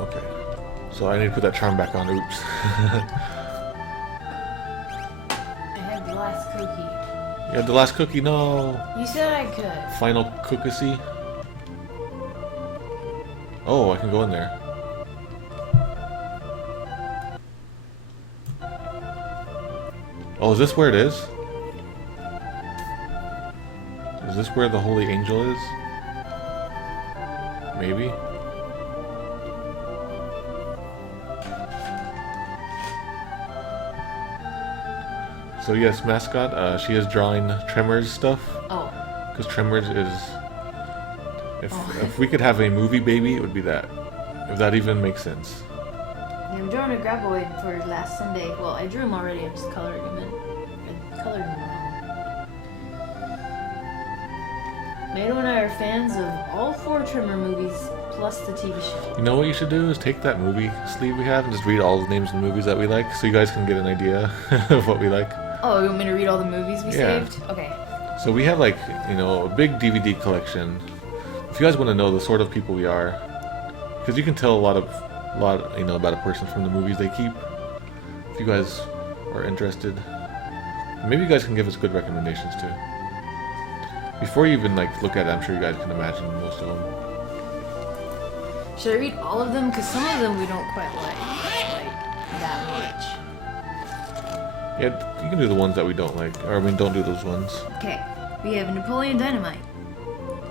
Okay. So I need to put that charm back on. Oops. I had the last cookie. Yeah, the last cookie. No. You said I could. Final cookie. Oh, I can go in there. Oh, is this where it is? Is this where the holy angel is? Maybe? So yes, mascot, she is drawing Tremors stuff. Oh. Because Tremors is... If we could have a movie baby, it would be that. If that even makes sense. Yeah, I'm drawing a graboid for last Sunday. Well, I drew him already. I'm just coloring him in. I colored him in. Mado and I are fans of all 4 Trimmer movies plus the TV show. You know what you should do is take that movie sleeve we have and just read all the names of the movies that we like, so you guys can get an idea of what we like. Oh, you want me to read all the movies we saved? Okay. So we have like, you know, a big DVD collection. If you guys want to know the sort of people we are, because you can tell a lot, you know, about a person from the movies they keep. If you guys are interested, maybe you guys can give us good recommendations too. Before you even like look at it, I'm sure you guys can imagine most of them. Should I read all of them? Because some of them we don't quite like that much. Yeah, you can do the ones that we don't like, or I mean, don't do those ones. Okay, we have Napoleon Dynamite,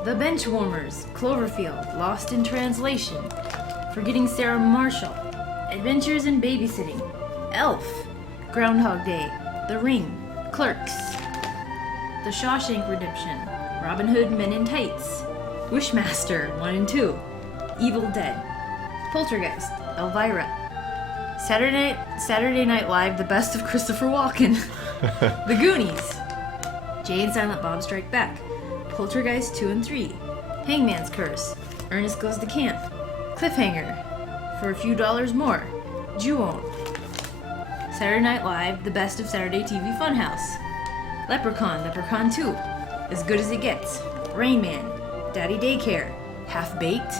The Benchwarmers, Cloverfield, Lost in Translation, Forgetting Sarah Marshall, Adventures in Babysitting, Elf, Groundhog Day, The Ring, Clerks, The Shawshank Redemption, Robin Hood Men in Tights, Wishmaster 1 and 2, Evil Dead, Poltergeist, Elvira, Saturday Night Live, The Best of Christopher Walken, The Goonies, Jay and Silent Bob Strike Back, Poltergeist 2 and 3, Hangman's Curse, Ernest Goes to Camp, Cliffhanger, For a Few Dollars More, Ju-On, Saturday Night Live, The Best of Saturday TV Funhouse, Leprechaun 2, As Good as It Gets, Rain Man, Daddy Daycare, Half Baked,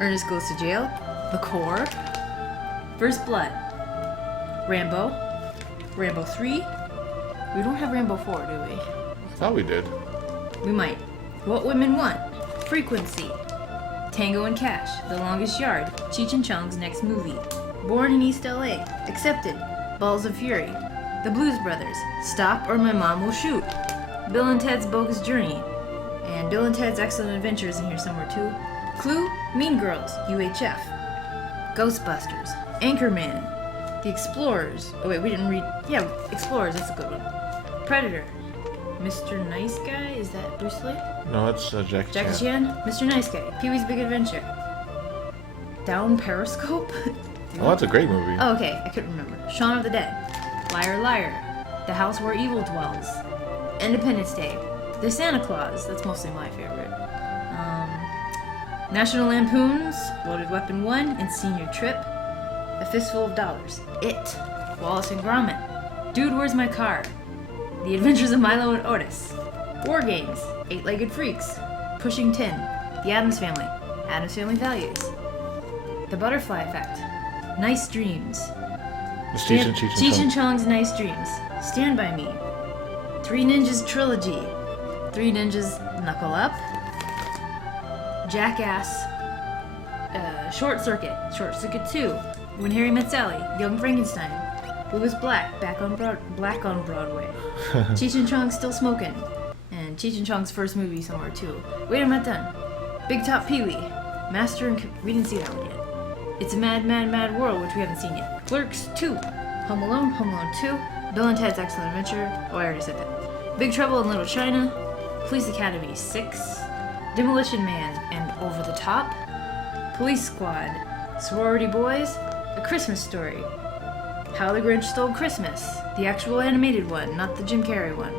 Ernest Goes to Jail, The Core, First Blood, Rambo, Rambo 3. We don't have Rambo 4, do we? I thought we did. We might. What Women Want, Frequency, Tango and Cash, The Longest Yard, Cheech and Chong's next movie, Born in East LA, Accepted, Balls of Fury, The Blues Brothers, Stop or My Mom Will Shoot, Bill and Ted's Bogus Journey, and Bill and Ted's Excellent Adventures in here somewhere too, Clue, Mean Girls, UHF, Ghostbusters, Anchorman, The Explorers. Oh wait, we didn't read. Yeah, Explorers, that's a good one. Predator, Mr. Nice Guy, is that Bruce Lee? No, that's Jackie Chan. Jackie Chan, Mr. Nice Guy, Pee-wee's Big Adventure, Down Periscope? Oh, that's a great movie. Oh, okay, I couldn't remember. Shaun of the Dead, Liar Liar, The House Where Evil Dwells, Independence Day, The Santa Claus, that's mostly my favorite. National Lampoon's, Loaded Weapon 1, and Senior Trip, A Fistful of Dollars, It, Wallace and Gromit, Dude, Where's My Car, The Adventures of Milo and Otis, War Games, Eight-Legged Freaks, Pushing Tin, The Addams Family, Addams Family Values, The Butterfly Effect, Nice Dreams, Cheech and Chong's Nice Dreams, Stand By Me, Three Ninjas Trilogy, Three Ninjas Knuckle Up, Jackass, Short Circuit 2, When Harry Met Sally, Young Frankenstein, Blue is Black, Black on Broadway, Cheech and Chong's Still Smoking, and Cheech and Chong's first movie somewhere too. Wait, I'm not done. Big Top Pee-wee, Master and... we didn't see that one yet. It's a Mad, Mad, Mad World, which we haven't seen yet. Clerks 2, Home Alone 2, Bill and Ted's Excellent Adventure, oh I already said that. Big Trouble in Little China, Police Academy 6, Demolition Man and Over the Top, Police Squad, Sorority Boys, A Christmas Story, How the Grinch Stole Christmas, the actual animated one, not the Jim Carrey one.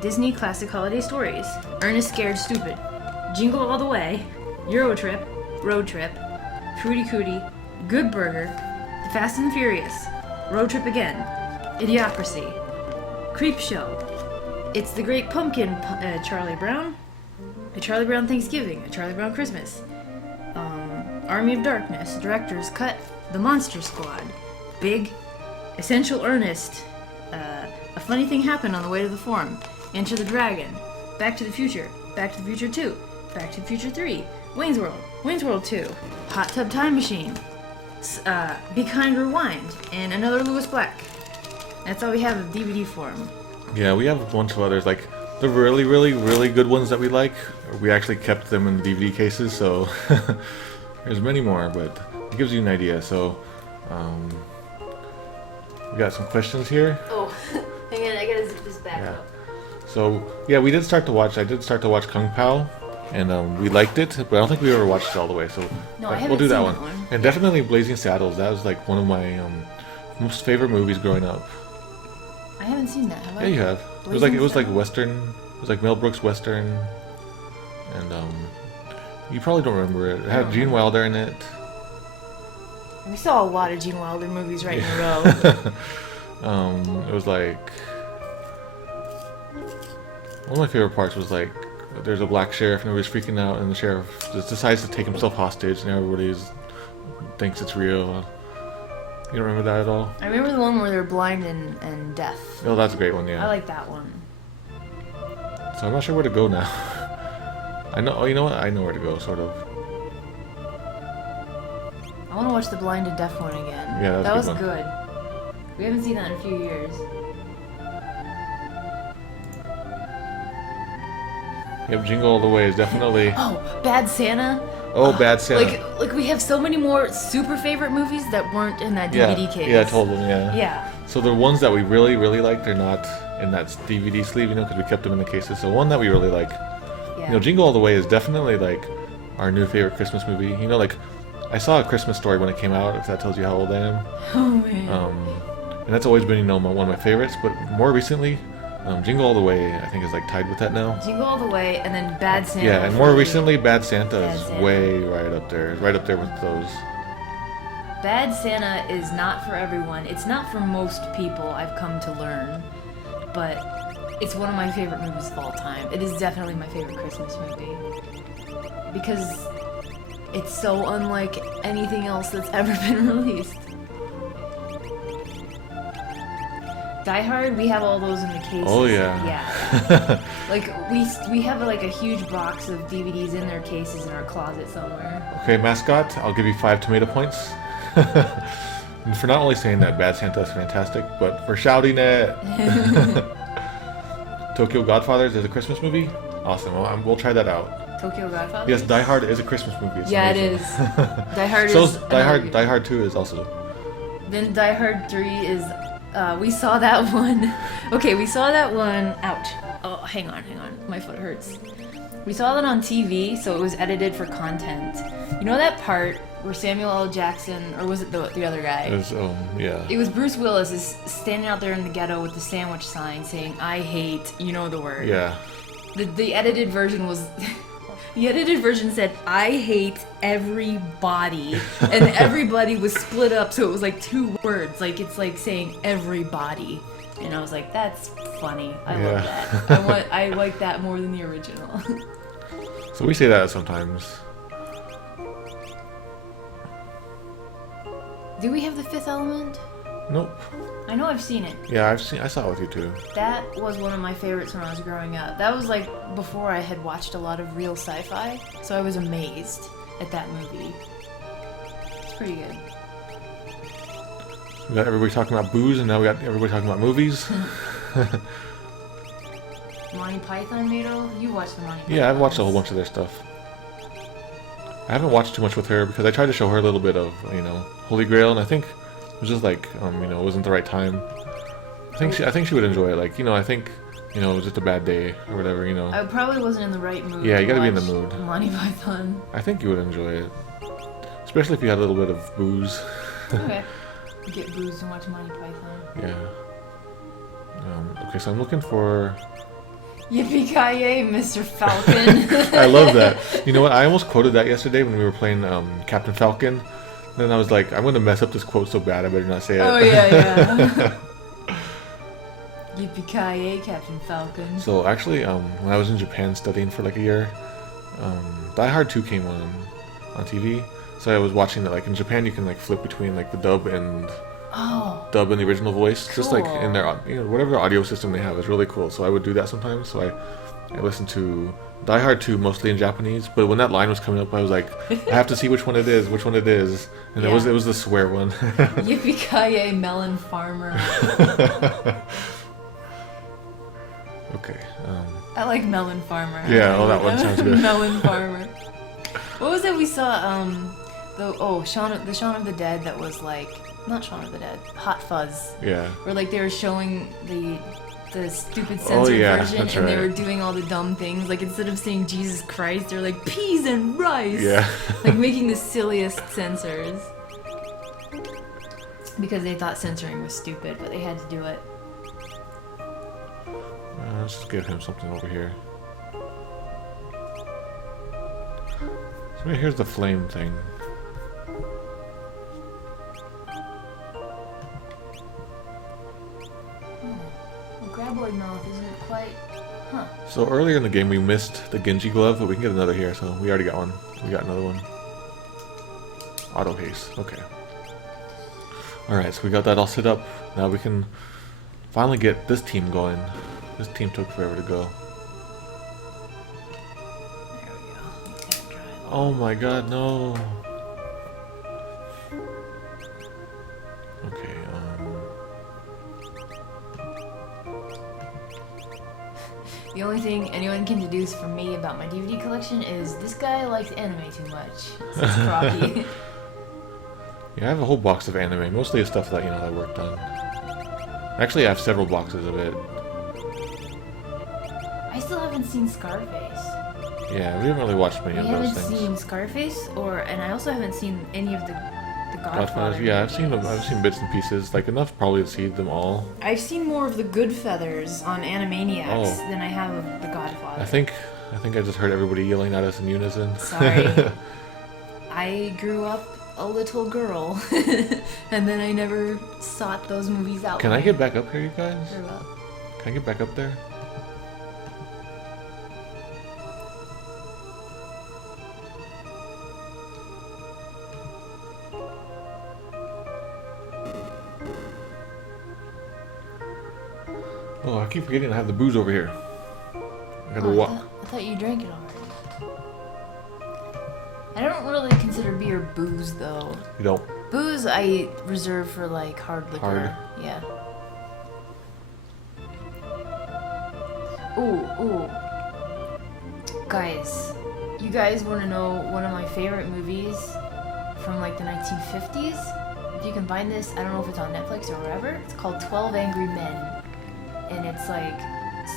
Disney Classic Holiday Stories, Ernest Scared Stupid, Jingle All the Way, Euro Trip, Road Trip, Fruity Cootie, Good Burger, The Fast and the Furious, Road Trip Again, Idiocracy, Creep Show, It's the Great Pumpkin, Charlie Brown, A Charlie Brown Thanksgiving, A Charlie Brown Christmas, Army of Darkness. Director's cut. The Monster Squad. Big. Essential Ernest. A funny thing happened on the way to the forum. Enter the Dragon. Back to the Future. Back to the Future 2. Back to the Future 3. Wayne's World. Wayne's World 2. Hot Tub Time Machine. Be Kind Rewind. And another Lewis Black. That's all we have of DVD form. Yeah, we have a bunch of others, like the really, really, really good ones that we like. We actually kept them in DVD cases, so there's many more, but it gives you an idea. So, we got some questions here. Oh, hang on, I gotta zip this back up. So, yeah, I did start to watch Kung Pao, and we liked it, but I don't think we ever watched it all the way, so No, I we'll do haven't that seen one. that one. And definitely Blazing Saddles, that was like one of my most favorite movies growing up. I haven't seen that, have I? Yeah, you have. It was like Western, it was like Mel Brooks Western, and you probably don't remember it. It had Gene Wilder in it. We saw a lot of Gene Wilder movies right in a row. It was like one of my favorite parts was like there's a black sheriff and everybody's freaking out, and the sheriff just decides to take himself hostage, and everybody thinks it's real. You don't remember that at all? I remember the one where they're blind and deaf. Oh, that's a great one. Yeah. I like that one. So I'm not sure where to go now. I know. Oh, you know what? I know where to go, sort of. I want to watch the blind and deaf one again. Yeah, that was a good one. good. We haven't seen that in a few years. Yep, Jingle All the Way is definitely. Oh, Bad Santa. Oh, Bad Santa. Like we have so many more super favorite movies that weren't in that DVD case. Yeah, I told them. Yeah. Yeah. So the ones that we really, really like, they're not in that DVD sleeve, because we kept them in the cases. So one that we really like, Yeah. Jingle All the Way is definitely like our new favorite Christmas movie. Like I saw A Christmas Story when it came out, if that tells you how old I am. Oh man. And that's always been, one of my favorites. But more recently, Jingle All the Way, I think, is like tied with that now. Jingle All the Way, and then Bad Santa. Yeah, and more recently, Bad Santa Bad is Santa. way right up there with those. Bad Santa is not for everyone. It's not for most people, I've come to learn. But it's one of my favorite movies of all time. It is definitely my favorite Christmas movie. Because it's so unlike anything else that's ever been released. Die Hard, we have all those in the cases. Oh yeah. Yeah. Like we have like a huge box of DVDs in their cases in our closet somewhere. Okay, mascot, I'll give you 5 tomato points. And for not only saying that Bad Santa is fantastic, but for shouting it. Tokyo Godfathers is a Christmas movie? Awesome, well, we'll try that out. Tokyo Godfather? Yes, Die Hard is a Christmas movie. It's Yeah, amazing. it is. Die Hard So is. is Die another Hard. good- Die Hard 2 is also. Then Die Hard 3 is. We saw that one. Okay, we saw that one. Ouch. Oh, hang on. My foot hurts. We saw that on TV, so it was edited for content. You know that part where Samuel L. Jackson, or was it the other guy? It was, yeah. It was Bruce Willis is standing out there in the ghetto with the sandwich sign saying, "I hate," you know the word. Yeah. The edited version was. The edited version said, "I hate everybody," and everybody was split up, so it was like 2 words. Like it's like saying everybody, and I was like, "That's funny. I love that. I like that more than the original." So we say that sometimes. Do we have The Fifth Element? Nope. I know I've seen it. Yeah, I saw it with you too. That was one of my favorites when I was growing up. That was like before I had watched a lot of real sci-fi, so I was amazed at that movie. It's pretty good. We got everybody talking about booze, and now we got everybody talking about movies. Monty Python, Mato? You watched the Monty Python. Yeah, I've watched a whole bunch of their stuff. I haven't watched too much with her because I tried to show her a little bit of, Holy Grail, and I think it was just like, it wasn't the right time. I think she would enjoy it. Like, I think, it was just a bad day or whatever, I probably wasn't in the right mood. Yeah, you to gotta be in the watch mood. Monty Python. I think you would enjoy it, especially if you had a little bit of booze. Okay. Get boozed and watch Monty Python. Yeah. Okay, so I'm looking for. Yippee-ki-yay, Mr. Falcon. I love that. You know what? I almost quoted that yesterday when we were playing Captain Falcon. Then I was like, I'm going to mess up this quote so bad, I better not say it. Oh, yeah. Yippee-ki-yay, Captain Falcon. So actually, when I was in Japan studying for like a year, Die Hard 2 came on TV. So I was watching that. Like in Japan, you can like flip between like the dub and Oh, the original voice, just like in their cool. whatever audio system they have is really cool. So I would do that sometimes. So I listened to Die Hard 2 mostly in Japanese, but when that line was coming up, I was like, I have to see which one it is, and Yeah. it was the swear one. Yippee-ki-yay, melon farmer. Okay. I like melon farmer. Yeah, oh, that one sounds good. Melon farmer. What was it we saw? The Shaun of the Dead that was like not Shaun of the Dead, Hot Fuzz. Yeah. Where like they were showing the stupid Oh, censored yeah, version, that's and they were right. doing all the dumb things. Like instead of saying Jesus Christ, they're like peas and rice. Yeah. Like making the silliest censors because they thought censoring was stupid, but they had to do it. Let's just give him something over here. So here's the flame thing. Well, Graboid mouth isn't quite. Huh. So earlier in the game we missed the Genji glove, but we can get another here, so we already got one. We got another one. Auto haste, okay. Alright, so we got that all set up. Now we can finally get this team going. This team took forever to go. There we go. Let that dry a little. Oh my god, no. Okay, The only thing anyone can deduce from me about my DVD collection is this guy likes anime too much. Says Crocky. yeah, I have a whole box of anime, mostly the stuff that, I worked on. Actually, I have several boxes of it. I still haven't seen Scarface. Yeah, we haven't really watched many I of those haven't things. seen Scarface, and I also haven't seen any of the Godfather. Yeah, I've seen them. movies. I've seen bits and pieces, like enough probably to see them all. I've seen more of the Goodfeathers on Animaniacs Oh. than I have of the Godfather. I think I just heard everybody yelling at us in unison. Sorry. I grew up a little girl, and then I never sought those movies out. Can when I get back up here, you guys? grew up. Can I get back up there? Oh, I keep forgetting I have the booze over here. I gotta Oh, walk. I thought you drank it already. I don't really consider beer booze though. You don't. Booze I reserve for like hard liquor. Hard. Yeah. Ooh. Guys, you guys want to know one of my favorite movies from like the 1950s? If you can find this, I don't know if it's on Netflix or wherever. It's called 12 Angry Men. And it's like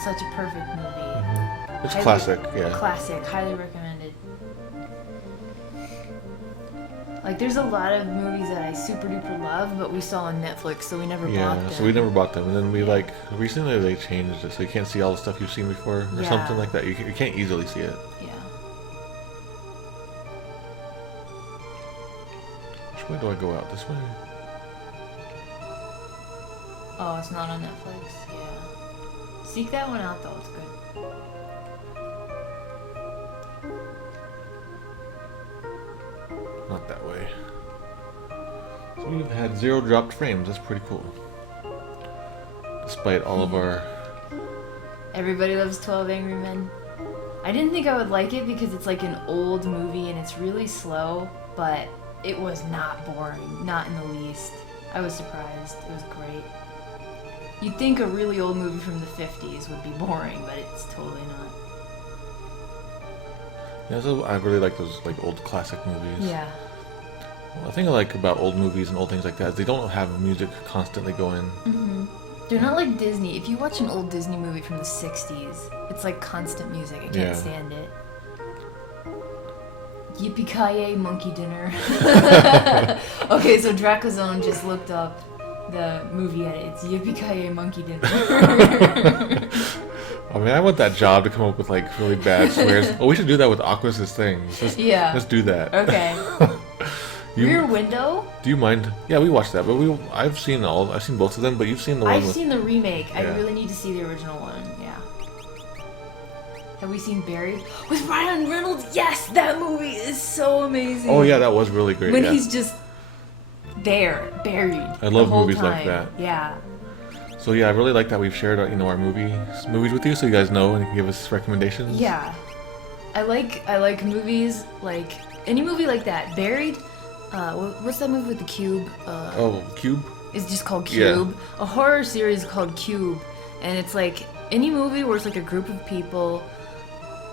such a perfect movie. It's Highly- classic, yeah. Classic, highly recommended. Like, there's a lot of movies that I super duper love, but we saw on Netflix, so we never bought Yeah, them. so we never bought them, and then we recently they changed it, so you can't see all the stuff you've seen before or Yeah. something like that. You can't easily see it. Yeah. Which way do I go out? This way? Oh, it's not on Netflix? Yeah. Seek that one out, though. It's good. Not that way. So we've had 0 dropped frames. That's pretty cool. Despite all of our... Everybody loves 12 Angry Men. I didn't think I would like it because it's like an old movie and it's really slow, but it was not boring. Not in the least. I was surprised. It was great. You'd think a really old movie from the 50s would be boring, but it's totally not. Yeah, so I really like those old classic movies. Yeah. Well, the thing I like about old movies and old things like that is they don't have music constantly going. Mm-hmm. They're not like Disney. If you watch an old Disney movie from the 60s, it's like constant music. I can't Yeah. stand it. Yippee-ki-yay, monkey dinner. Okay, so Dracozone just looked up the movie edit. It's Yippee-ki-yay, monkey dinner. I mean, I want that job to come up with really bad swears. Oh, we should do that with Aquas's things. Yeah. Let's do that. Okay. Rear Window? Do you mind? Yeah, we watched that, but I've seen both of them, but you've seen the one I've with... seen the remake. I Yeah. really need to see the original one. Yeah. Have we seen Buried? With Ryan Reynolds? Yes! That movie is so amazing! Oh yeah, that was really great. When yeah. he's just there, buried. I love the whole movies time. like that. Yeah. So yeah, I really like that we've shared our, our movies with you, so you guys know and you can give us recommendations. Yeah. I like movies like any movie like that. Buried. What's that movie with the cube? Cube. It's just called Yeah. Cube. A horror series called Cube, and it's like any movie where it's like a group of people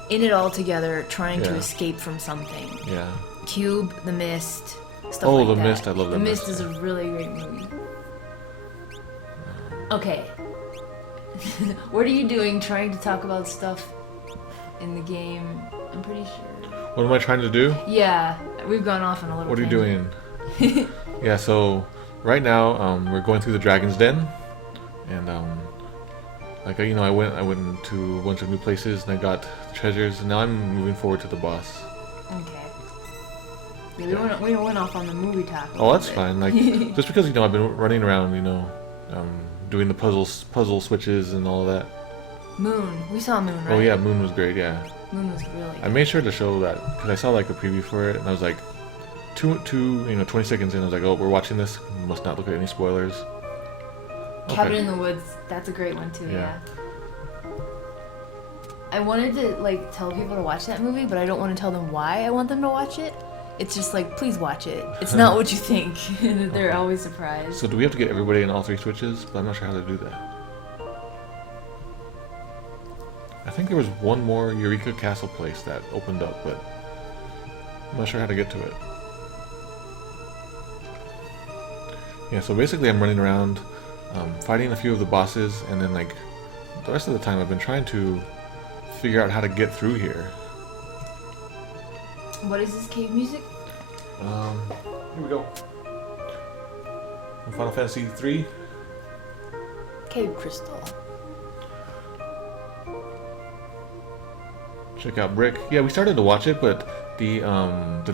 in it all together trying to Yeah. escape from something. Yeah. Cube, The Mist, stuff Oh, like The that. Mist, I love The The Mist Mist. is a really great movie. Okay. What are you doing trying to talk about stuff in the game? I'm pretty sure. What am I trying to do? Yeah, we've gone off on a little What are you tangent. doing? Yeah, so right now we're going through the Dragon's Den, and like I went to a bunch of new places and I got treasures, and now I'm moving forward to the boss. Okay. Yeah, we went off on the movie talk. a Oh, little that's bit. fine. Like just because I've been running around, doing the puzzle switches and all that. Moon. We saw Moon, right? Oh yeah, Moon was great. Yeah, Moon was really I good. made sure to show that because I saw like a preview for it, and I was like, 20 seconds in, I was like, oh, we're watching this. Must not look at any spoilers. Cabin Okay. in the Woods. That's a great one too. Yeah. Yeah. I wanted to like tell people to watch that movie, but I don't want to tell them why I want them to watch it. It's just like, please watch it. It's not what you think. They're Okay. always surprised. So do we have to get everybody in all 3 switches? But I'm not sure how to do that. I think there was one more Eureka Castle place that opened up, but I'm not sure how to get to it. Yeah, so basically I'm running around, fighting a few of the bosses, and then like the rest of the time I've been trying to figure out how to get through here. What is this cave music? Here we go. From Final Fantasy 3. Cave Crystal. Check out Brick. Yeah, we started to watch it, but the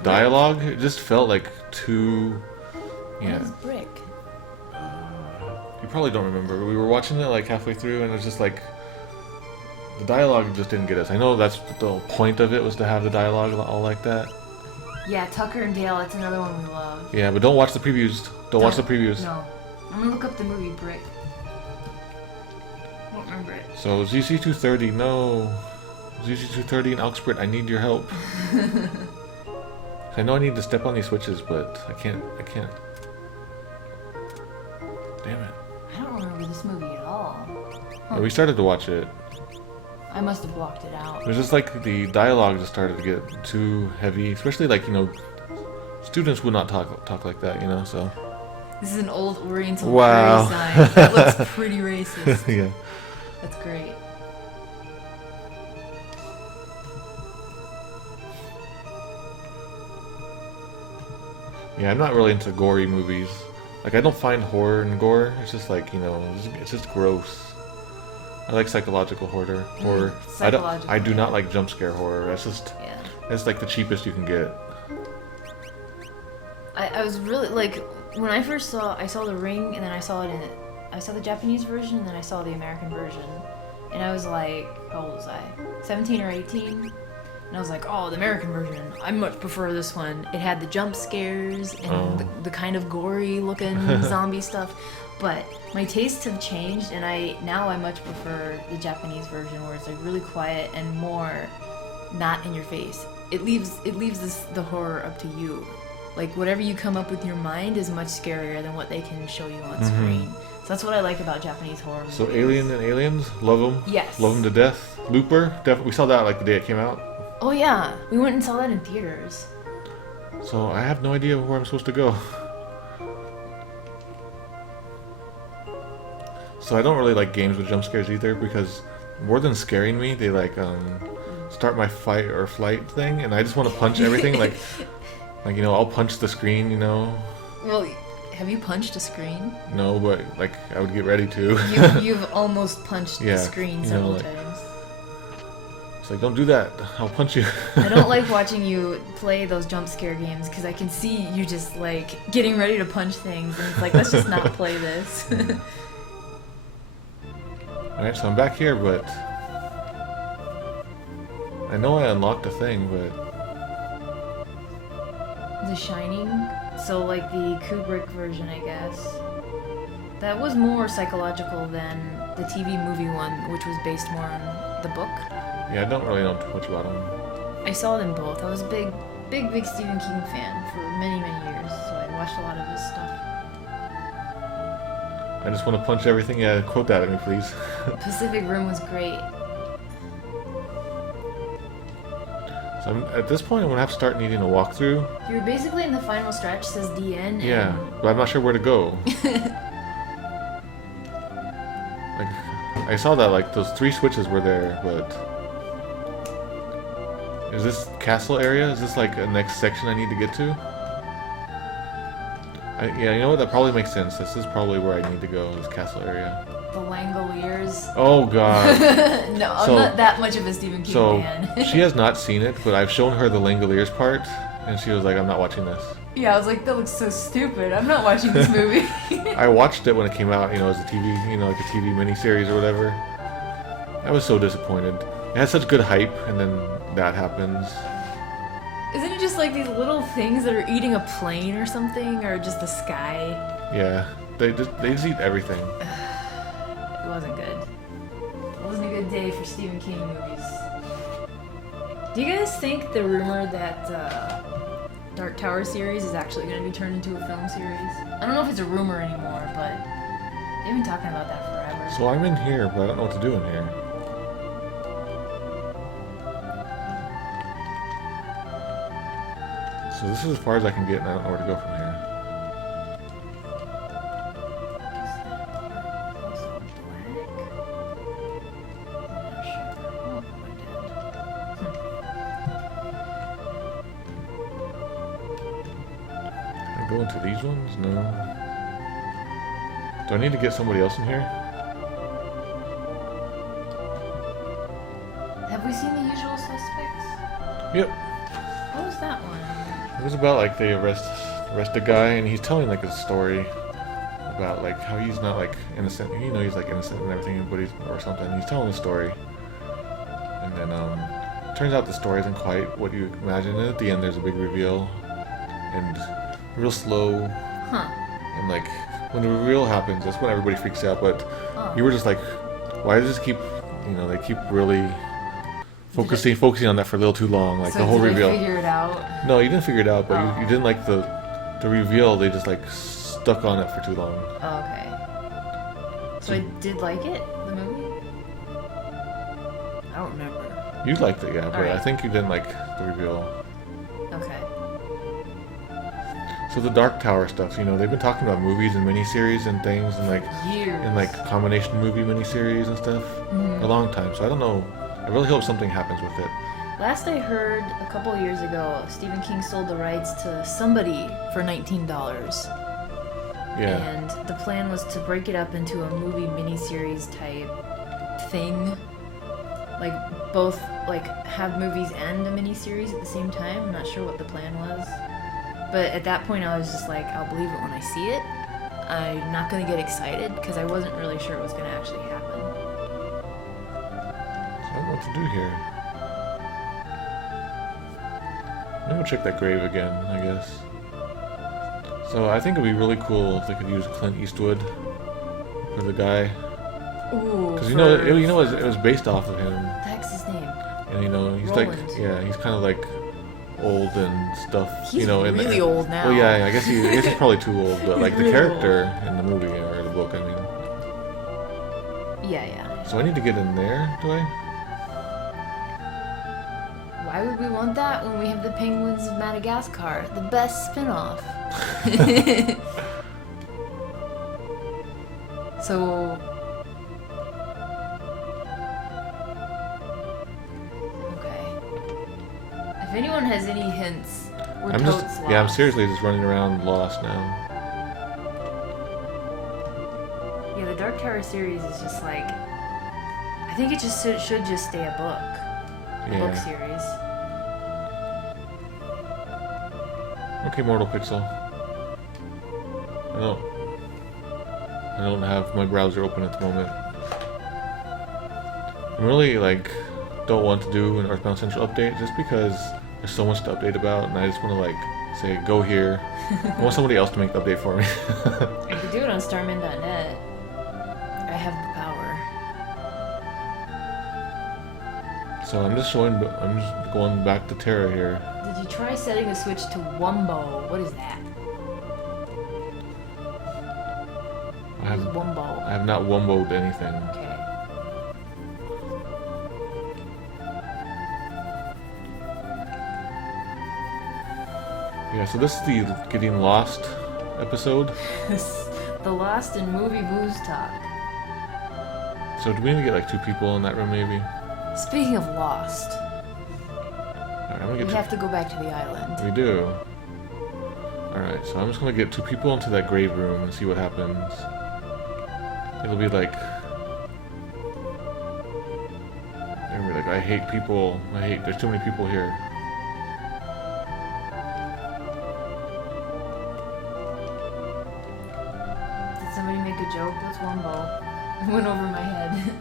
dialogue, it just felt like too. Yeah, What is Brick? you probably don't remember. But we were watching it like halfway through, and it was just like the dialogue just didn't get us. I know that's the point of it, was to have the dialogue all like that. Yeah, Tucker and Dale. That's another one we love. Yeah, but don't watch the previews. Don't watch the previews. No. I'm gonna look up the movie Brick. I don't remember it. So ZC230, no. ZC230 and Oxford, I need your help. I know I need to step on these switches, but I can't. Damn it. I don't remember this movie at all. Yeah, we started to watch it. I must have blocked it out. It was just like the dialogue just started to get too heavy, especially like, students would not talk like that, so. This is an old Oriental Wow. prairie sign. That looks pretty racist. Yeah. That's great. Yeah, I'm not really into gory movies. Like, I don't find horror and gore. It's just like, it's just gross. I like psychological horror. I do not like jump scare horror. Yeah. That's like the cheapest you can get. I was really like when I first saw The Ring, and then I saw the Japanese version, and then I saw the American version, and I was like, how old was I? 17 or 18? And I was like, oh, the American version. I much prefer this one. It had the jump scares and the kind of gory looking zombie stuff. But my tastes have changed, and now I much prefer the Japanese version, where it's like really quiet and more not in your face. It leaves the horror up to you. Like whatever you come up with in your mind is much scarier than what they can show you on screen. So that's what I like about Japanese horror movies. So Alien and Aliens, love them. Yes. Love them to death. Looper, definitely. We saw that like the day it came out. Oh yeah, we went and saw that in theaters. So I have no idea where I'm supposed to go. So I don't really like games with jump scares either, because more than scaring me, they like start my fight or flight thing, and I just want to punch everything. like I'll punch the screen. Well, have you punched a screen? No, but like I would get ready to. You've almost punched Yeah, the screen several like- times. It's like, don't do that. I'll punch you. I don't like watching you play those jump scare games because I can see you just like getting ready to punch things, and it's like, let's just not play this. Alright, so I'm back here, but I know I unlocked a thing, but The Shining. So like the Kubrick version, I guess. That was more psychological than the TV movie one, which was based more on the book. yeah, I don't really know too much about them. I saw them both. I was a big Stephen King fan for many years, so I watched a lot of his stuff. I just want to punch everything. Yeah, quote that at me, please. Pacific Rim was great. So at this point, I'm gonna have to start needing a walkthrough. You're basically in the final stretch, says DN. Yeah, but I'm not sure where to go. Like, I saw that like those 3 switches were there, but is this castle area? Is this like a next section I need to get to? Yeah, you know what? That probably makes sense. This is probably where I need to go. This castle area. The Langoliers. Oh God. No, So- I'm not that much of a Stephen King So fan. she has not seen it, but I've shown her the Langoliers part, and she was like, "I'm not watching this." Yeah, I was like, that looks so stupid. I'm not watching this movie. I watched it when it came out, you know, as a TV, you know, like a TV miniseries or whatever. I was so disappointed. It had such good hype, and then that happens. Isn't it just like these little things that are eating a plane or something, or just the sky? Yeah, they just eat everything. It wasn't good. It wasn't a good day for Stephen King movies. Do you guys think the rumor that Dark Tower series is actually going to be turned into a film series? I don't know if it's a rumor anymore, but they've been talking about that forever. So I'm in here, but I don't know what to do in here. So this is as far as I can get, and I don't know where to go from here. Can I go into these ones? No. Do I need to get somebody else in here? Have we seen The Usual Suspects? Yep. What was that one? It was about like they arrest a guy, and he's telling like a story about like how he's not like innocent. You know, he's like innocent and everything, but he's or something. He's telling a story, and then turns out the story isn't quite what you imagine. And at the end, there's a big reveal, and real slow, Huh. and like when the reveal happens, that's when everybody freaks out. But Oh. you were just like, why does this keep? You know, they keep really focusing on that for a little too long, like So the whole did reveal. they figure it out? No, you didn't figure it out, but Oh. you didn't like the reveal. They just like stuck on it for too long. Oh, okay. So I did like it, the movie? I don't remember. You liked it, yeah, but I Alright. think you didn't like the reveal. Okay. So the Dark Tower stuff, you know, they've been talking about movies and miniseries and things, and like Years. combination movie miniseries and stuff Mhm. a long time. So I don't know. I really hope something happens with it. Last I heard, a couple years ago, Stephen King sold the rights to somebody for $19. Yeah. And the plan was to break it up into a movie miniseries type thing. Like, both, like, have movies and a miniseries at the same time. I'm not sure what the plan was. But at that point, I was just like, I'll believe it when I see it. I'm not going to get excited because I wasn't really sure it was going to actually happen. I don't know what to do here. Maybe we'll check that grave again, I guess. So I think it'd be really cool if they could use Clint Eastwood for the guy. Ooh. Because you know, it was based off of him. What the heck's his name? And you know, he's Roland. like, yeah, he's kind of like old and stuff. He's you know, really old now. Well, yeah, I guess he's probably too old. But like the Really character in the movie or the book, I mean. Yeah, yeah. So I need to get in there, do I? Why would we want that when we have the Penguins of Madagascar, the best spin-off? So... Okay. If anyone has any hints, we're I'm totes just, lost. yeah, I'm seriously just running around lost now. Yeah, the Dark Tower series is just like... I think it just should just stay a book. A book Yeah. series. Okay, Mortal Pixel. I don't have my browser open at the moment. I'm really like don't want to do an Earthbound Central update just because there's so much to update about, and I just want to like say go here. I want somebody else to make the update for me. I could do it on starman.net. I have the power. So I'm just going back to Terra here. Did you try setting the switch to Wumbo? What is that? I have Wumbo. I have not wumboed anything. Okay. Yeah, so this is the Getting Lost episode. The Lost in Movie Booze Talk. So do we need to get like 2 people in that room maybe? Speaking of Lost, Alright, I'm gonna get we have to go back to the island. We do. Alright, so I'm just gonna get 2 people into that grave room and see what happens. It'll be like... It'll be like, I hate people. There's too many people here. Did somebody make a joke? What's Wumbo? It went over my head.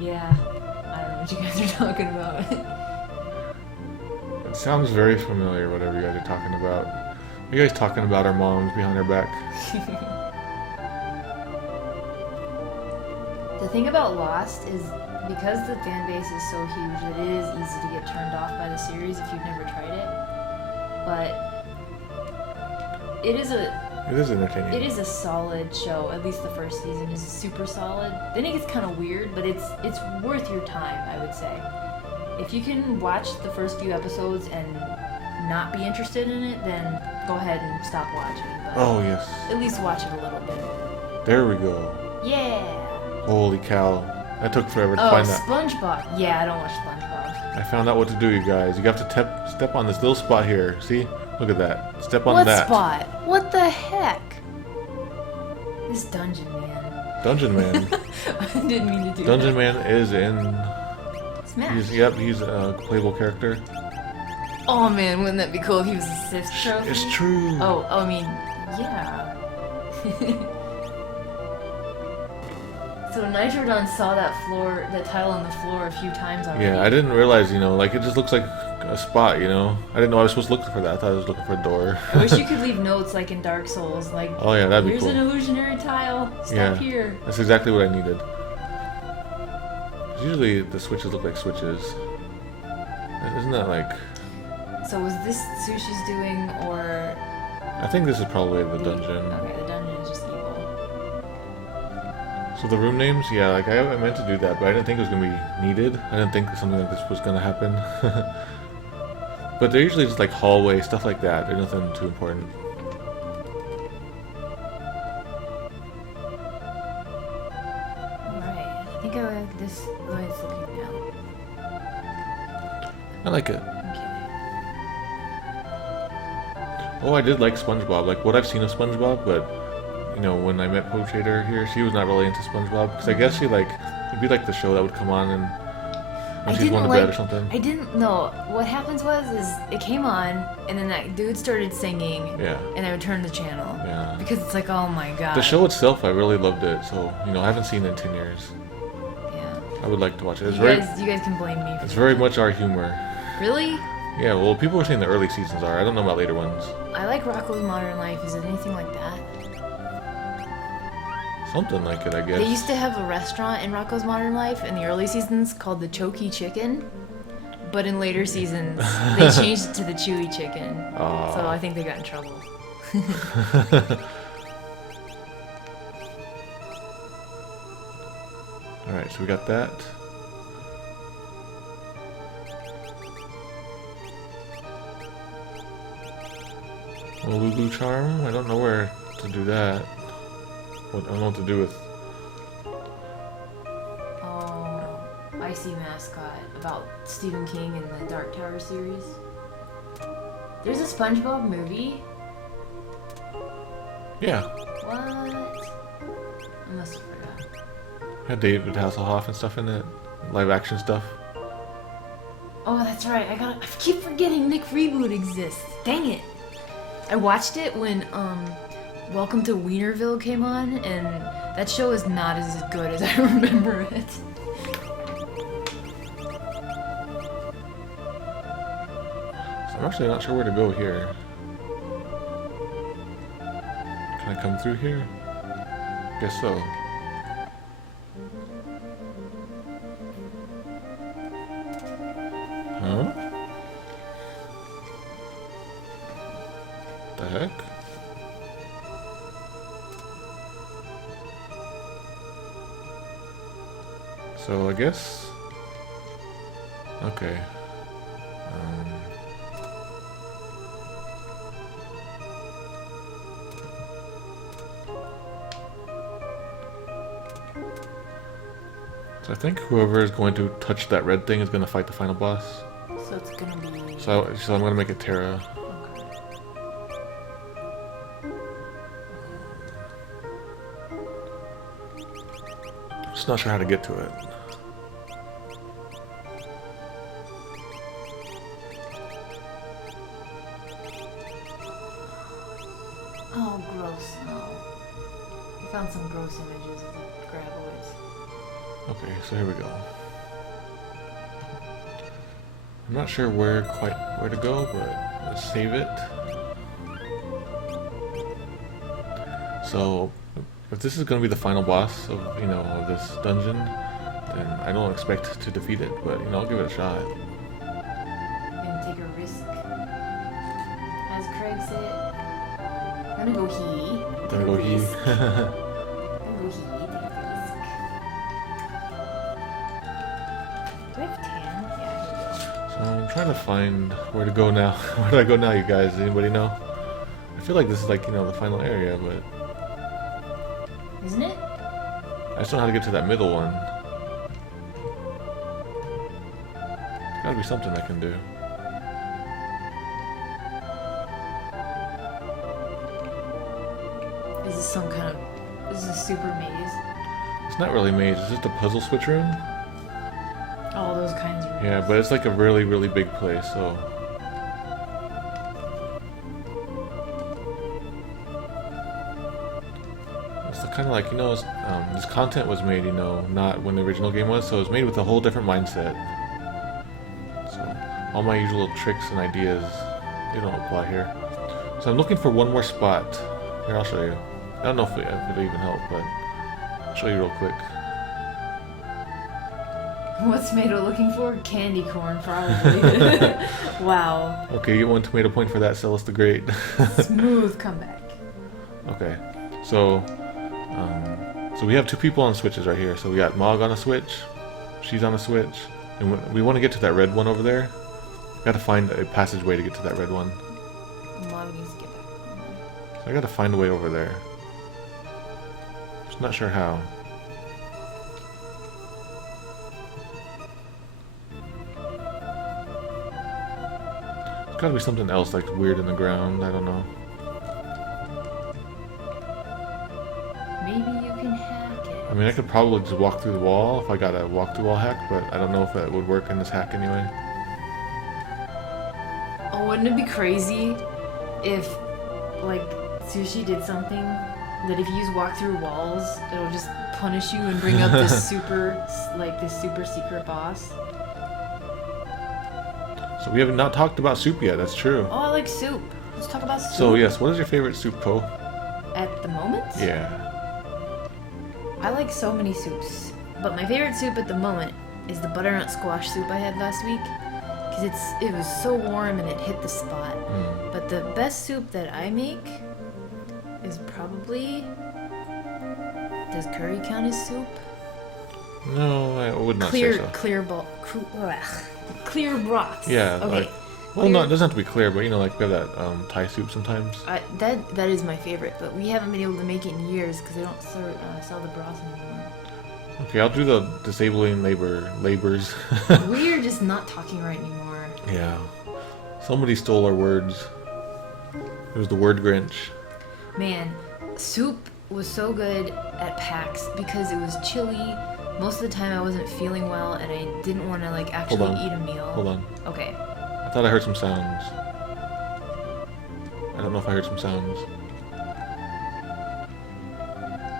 Yeah, I don't know what you guys are talking about. It sounds very familiar, whatever you guys are talking about. You guys talking about our moms behind our back? The thing about Lost is because the fan base is so huge that it is easy to get turned off by the series if you've never tried it. But it is entertaining. It is a solid show. At least the first season is super solid. Then it gets kind of weird, but it's worth your time, I would say. If you can watch the first few episodes and not be interested in it, then go ahead and stop watching. But Oh, yes. at least watch it a little bit. There we go. Yeah. Holy cow. That took forever to Oh, find that. SpongeBob. Yeah, I don't watch SpongeBob. I found out what to do, you guys. You have to step on this little spot here. See? Look at that. Step on What that. spot? What the heck? This Dungeon Man. Dungeon Man. I didn't mean to do Dungeon that. Man is in... Smash. He's a playable character. Oh man, wouldn't that be cool if he was a Sith trophy? It's true. Oh, I mean, yeah. So Nitrodon saw that tile on the floor a few times already. Yeah, I didn't realize, like it just looks like a spot, I didn't know I was supposed to look for that. I thought I was looking for a door. I wish you could leave notes like in Dark Souls, like, Oh yeah, that'd be here's cool. an illusionary tile, stop Yeah. here. That's exactly what I needed. 'Cause usually the switches look like switches. Isn't that like... So was this Sushi's doing, or... I think this is probably the dungeon. Okay, the dungeon is just evil. So the room names, yeah, like I meant to do that, but I didn't think it was going to be needed. I didn't think something like this was going to happen. But they're usually just like hallway, stuff like that. They're nothing too important. Alright, I think I like this the way it's looking now. I like it. Okay. Oh, I did like SpongeBob, like what I've seen of SpongeBob, but when I met Pochater here, she was not really into SpongeBob, because I guess she it'd be like the show that would come on and when she's going to bed or something. I didn't know. What happens is it came on, and then that dude started singing, Yeah. and I would turn the channel. Yeah. Because it's like, oh my god. The show itself, I really loved it, so, I haven't seen it in 10 years. Yeah. I would like to watch it. You guys can blame me for It's that. very much our humor. Really? Yeah, well, people were saying the early seasons are. I don't know about later ones. I like Rocko's Modern Life. Is it anything like that? Something like it, I guess. They used to have a restaurant in Rocko's Modern Life in the early seasons called the Choky Chicken. But in later seasons, they changed it to the Chewy Chicken. So I think they got in trouble. Alright, so we got that. Lulu Charm? I don't know where to do that. I don't know what to do with... Oh, Icy Mascot about Stephen King and the Dark Tower series. There's a SpongeBob movie? Yeah. What? I must have forgot. Had David Hasselhoff and stuff in it. Live action stuff. Oh, that's right. I keep forgetting Nick Reboot exists. Dang it. I watched it when Welcome to Wienerville came on, and that show is not as good as I remember it. So I'm actually not sure where to go here. Can I come through here? Guess so. Huh? The heck? So I guess. Okay. So I think whoever is going to touch that red thing is going to fight the final boss. So it's gonna be. So I'm going to make it Terra. Just not sure how to get to it. Oh, gross. No. I found some gross images of the graboids. Okay, so here we go. I'm not sure where to go, but let's save it. So, if this is going to be the final boss of of this dungeon, then I don't expect to defeat it, but I'll give it a shot. Gonna take a risk. As Craig said, I'm gonna go he. Gonna go he. I'm gonna go he, take a risk. Do I have tan? Yeah, here we go. So I'm trying to find where to go now. Where do I go now, you guys? Anybody know? I feel like this is like, the final area, but Isn't it? I just don't know how to get to that middle one. There's gotta be something I can do. Is this some kind of... Is this a super maze? It's not really a maze, it's just a puzzle switch room. All those kinds of... Yeah, but it's like a really, really big place, so... It's kind of like, this content was made, not when the original game was, so it was made with a whole different mindset. So, all my usual tricks and ideas, they don't apply here. So I'm looking for one more spot. Here, I'll show you. I don't know if it'll even help, but I'll show you real quick. What's Tomato looking for? Candy corn, probably. Wow. Okay, you get 1 tomato point for that, Celis the Great. Smooth comeback. Okay, so we have 2 people on switches right here. So we got Mog on a switch, she's on a switch, and we want to get to that red one over there. We got to find a passageway to get to that red one. Mom needs to get back. So I got to find a way over there. Just not sure how. There's got to be something else like weird in the ground. I don't know. Maybe you can hack it. I mean, I could probably just walk through the wall if I got a walk through wall hack, but I don't know if that would work in this hack anyway. Oh, wouldn't it be crazy if, like, Sushi did something that if you use walk through walls, it'll just punish you and bring up this super secret boss? So we have not talked about soup yet, that's true. Oh, I like soup. Let's talk about soup. So yes, what is your favorite soup, Poe? At the moment? Yeah. I like so many soups, but my favorite soup at the moment is the butternut squash soup I had last week, because it was so warm and it hit the spot. But the best soup that I make is probably... Does curry count as soup? No, I would not say so. Clear broth. Yeah, Okay. like, well, no, it doesn't have to be clear, but like we have that Thai soup sometimes. That is my favorite, but we haven't been able to make it in years because they don't sell the broth anymore. Okay, I'll do the disabling labors. We are just not talking right anymore. Yeah. Somebody stole our words. It was the word Grinch. Man, soup was so good at PAX because it was chilly. Most of the time I wasn't feeling well and I didn't want to actually eat a meal. Hold on. Okay. I thought I heard some sounds. I don't know if I heard some sounds.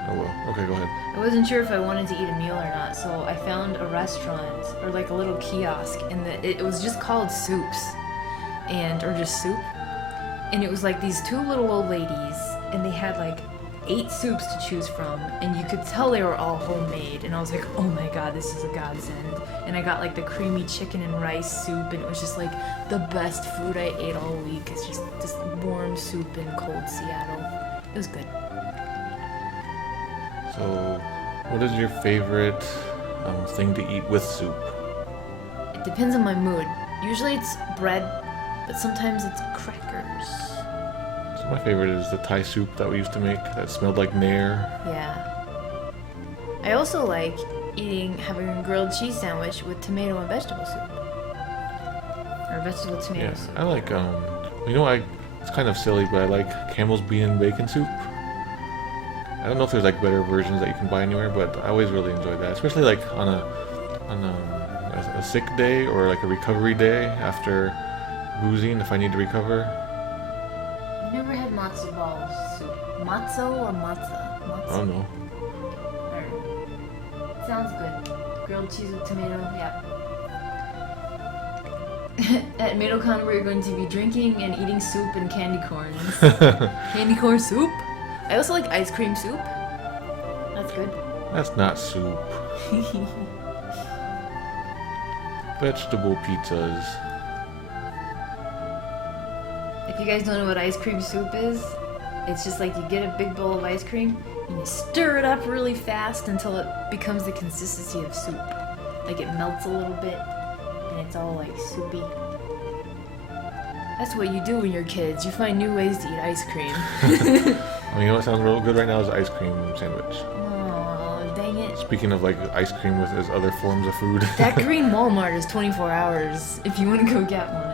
Oh well. Okay, go ahead. I wasn't sure if I wanted to eat a meal or not, so I found a restaurant or like a little kiosk, and it was just called Soups, or just soup, and it was like these two little old ladies, and they had like 8 soups to choose from, and you could tell they were all homemade, and I was like, oh my god, this is a godsend. And I got like the creamy chicken and rice soup, and it was just like the best food I ate all week. It's just this warm soup in cold Seattle. It was good. So, what is your favorite thing to eat with soup? It depends on my mood. Usually it's bread, but sometimes it's crackers. So my favorite is the Thai soup that we used to make that smelled like nair. Yeah. I also like having a grilled cheese sandwich with tomato and vegetable soup. Or vegetable tomato Yeah, soup. I like, it's kind of silly, but I like Campbell's bean and bacon soup. I don't know if there's like better versions that you can buy anywhere, but I always really enjoyed that, especially like on a sick day or like a recovery day after boozing if I need to recover. I've never had matzo ball soup. Matzo or matzo? Matzo. I don't know. Alright. Sounds good. Grilled cheese with tomato, yeah. At MiddleCon, we're going to be drinking and eating soup and candy corns. Candy corn soup? I also like ice cream soup. That's good. That's not soup. Vegetable pizzas. If you guys don't know what ice cream soup is, it's just like you get a big bowl of ice cream and you stir it up really fast until it becomes the consistency of soup. Like it melts a little bit and it's all like soupy. That's what you do when you're kids. You find new ways to eat ice cream. I mean, you know what sounds real good right now is ice cream sandwich. Oh, dang it. Speaking of like ice cream with as other forms of food. That green Walmart is 24 hours if you want to go get one.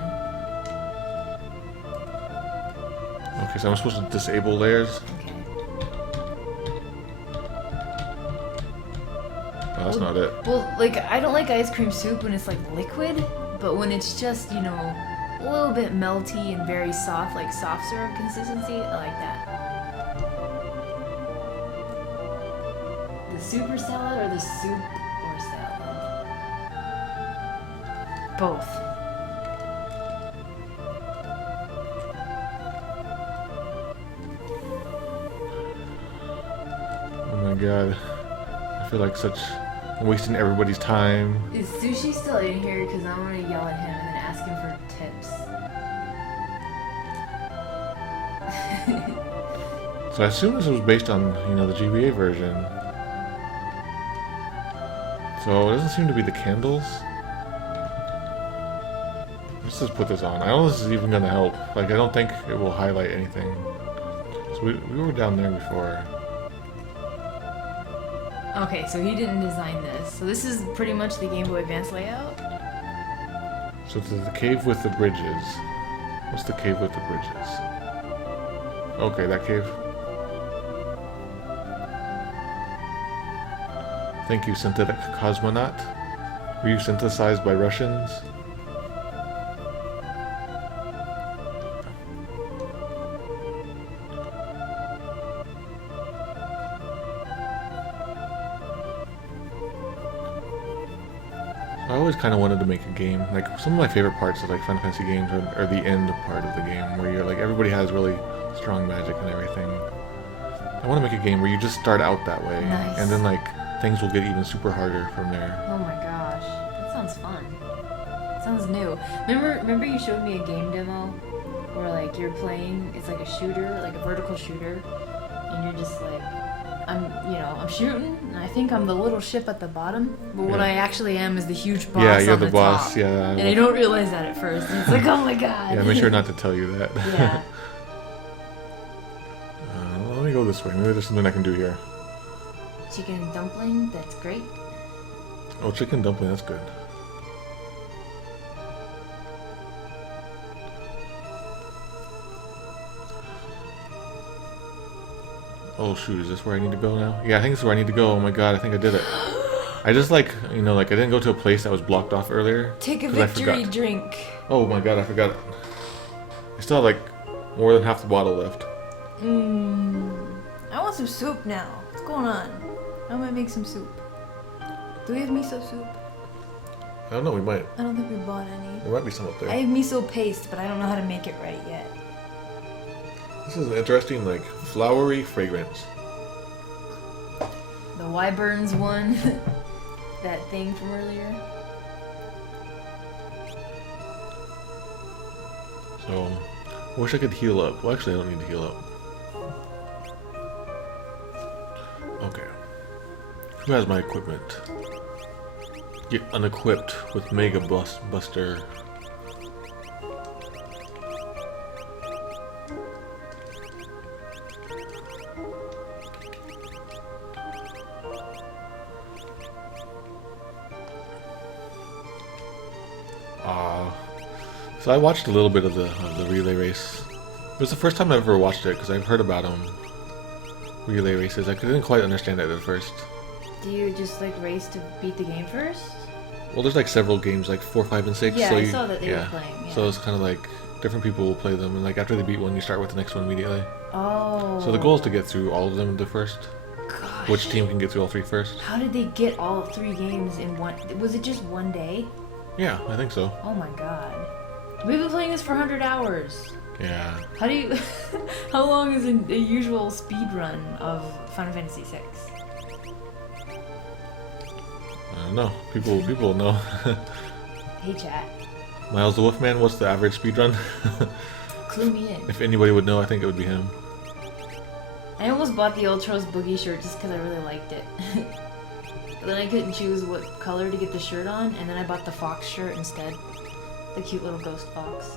Okay, so I'm supposed to disable layers? Okay. Oh, that's not it. Well, like, I don't like ice cream soup when it's like liquid, but when it's just, you know, a little bit melty and very soft, like soft serve consistency, I like that. The super salad or the soup or salad? Both. Oh my god. I feel like I'm wasting everybody's time. Is Sushi still in here? Because I want to yell at him and then ask him for tips. So I assume this was based on, the GBA version. So it doesn't seem to be the candles. Let's just put this on. I don't know if this is even gonna help. Like, I don't think it will highlight anything. So we were down there before. Okay, so he didn't design this. So this is pretty much the Game Boy Advance layout? So it's the cave with the bridges. What's the cave with the bridges? Okay, that cave. Thank you, synthetic cosmonaut. Were you synthesized by Russians? I always kind of wanted to make a game. Like, some of my favorite parts of like Final Fantasy games are the end part of the game, where you're like, everybody has really strong magic and everything. I want to make a game where you just start out that way, Nice. and then like things will get even super harder from there. Oh my gosh, that sounds fun. Sounds new. Remember you showed me a game demo where like you're playing, it's like a shooter, like a vertical shooter, and you're just like, I'm shooting, and I think I'm the little ship at the bottom, but what Yeah. I actually am is the huge boss Yeah, you're on the boss. top. Yeah. And I don't realize that at first. And it's like, oh my god. Yeah, make sure not to tell you that. Yeah. Let me go this way. Maybe there's something I can do here. Chicken and dumpling, that's great. Oh, chicken dumpling, that's good. Oh shoot, is this where I need to go now? Yeah, I think this is where I need to go. Oh my god, I think I did it. I just like, I didn't go to a place that was blocked off earlier. Take a 'cause I victory forgot. drink. Oh my god, I forgot. I still have like, More than half the bottle left. I want some soup now. What's going on? I might make some soup. Do we have miso soup? I don't know, we might. I don't think we bought any. There might be some up there. I have miso paste, but I don't know how to make it right yet. This is an interesting, like, flowery fragrance. The Wyverns one. That thing from earlier. So, I wish I could heal up. Well, actually, I don't need to heal up. Okay. Who has my equipment? Get unequipped with Mega Buster. So I watched a little bit of the relay race. It was the first time I ever watched it because I've heard about relay races. I didn't quite understand it at first. Do you just like race to beat the game first? Well, there's like several games, like 4, 5, and 6. Yeah, so I saw that they were playing. Yeah. So it's kind of like different people will play them, and like after they beat one, you start with the next one immediately. Oh. So the goal is to get through all of them the first. Gosh. Which team can get through all 3 first? How did they get all 3 games in one? Was it just one day? Yeah, I think so. Oh my god. We've been playing this for 100 hours. Yeah. How do you? How long is a usual speed run of Final Fantasy VI? I don't know. People will know. Hey chat. Miles the Wolfman, what's the average speed run? Clue me in. If anybody would know, I think it would be him. I almost bought the Ultros Boogie shirt just because I really liked it. But then I couldn't choose what color to get the shirt on, and then I bought the fox shirt instead. The cute little ghost fox.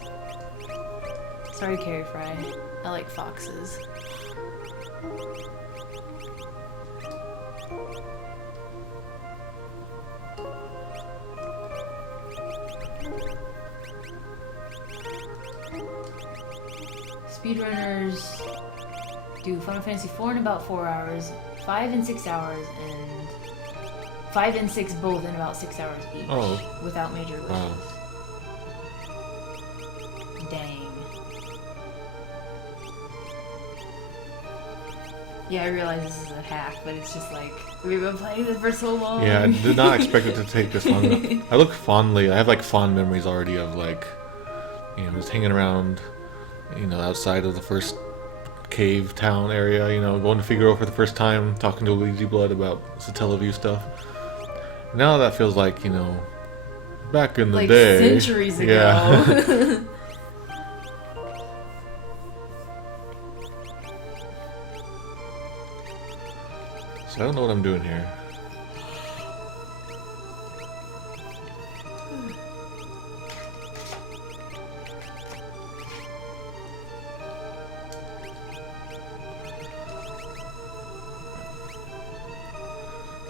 Sorry, Carrie Fry. I like foxes. Speedrunners do Final Fantasy 4 in about 4 hours, 5 in 6 hours, and 5 and 6 both in about 6 hours each. Oh. Without major glitches. Wow. Dang. Yeah, I realize this is a hack, but it's just like, we've been playing this for so long. Yeah, I did not expect it to take this long. I look fondly. I have like fond memories already of like, you know, just hanging around, you know, outside of the first cave town area, you know, going to Figaro for the first time, talking to Luigi Blood about Satellaview stuff. Now that feels like, you know, back in the like day. centuries ago. Yeah. So I don't know what I'm doing here.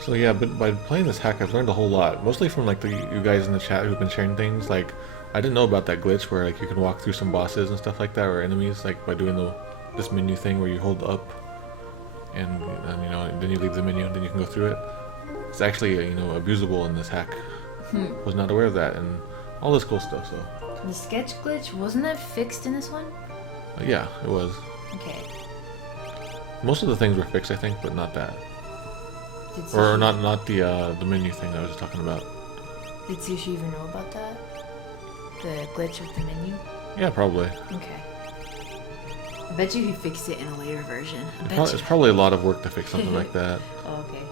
So yeah, but by playing this hack, I've learned a whole lot. Mostly from like you guys in the chat who've been sharing things. Like, I didn't know about that glitch where like you can walk through some bosses and stuff like that, or enemies, like by doing this menu thing where you hold up, and you know, then you leave the menu, and then you can go through it. It's actually you know, abusable in this hack. Was not aware of that, and all this cool stuff. So The sketch glitch, wasn't that fixed in this one? yeah, it was. Okay. Most of the things were fixed, I think, but not that. Did Or Sushi, not the menu thing that I was just talking about. Did Sushi even know about that? The glitch with the menu? Yeah, probably. Okay. I bet you he fixed it in a later version. It's probably a lot of work to fix something like that. Oh, okay.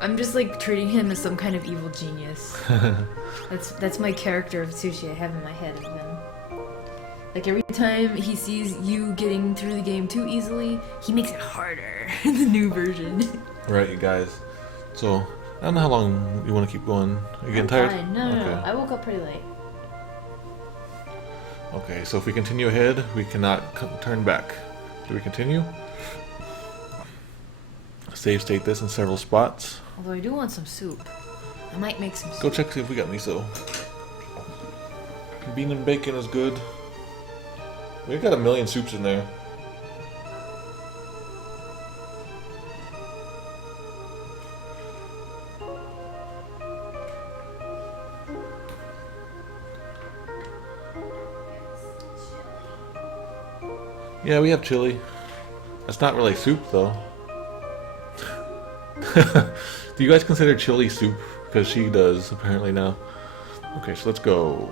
I'm just like treating him as some kind of evil genius. That's my character of Sushi I have in my head of him. Like every time he sees you getting through the game too easily, he makes it harder in the new version. Right, you guys. So, I don't know how long you want to keep going. Are you getting tired? Fine. No, okay. I woke up pretty late. Okay, so if we continue ahead, we cannot turn back. Do we continue? Save state this in several spots. Although I do want some soup. I might make some soup. Go check to see if we got miso. Bean and bacon is good. We've got a million soups in there. Yeah, we have chili. That's not really soup, though. Do you guys consider chili soup? Because she does, apparently now. Okay, so let's go.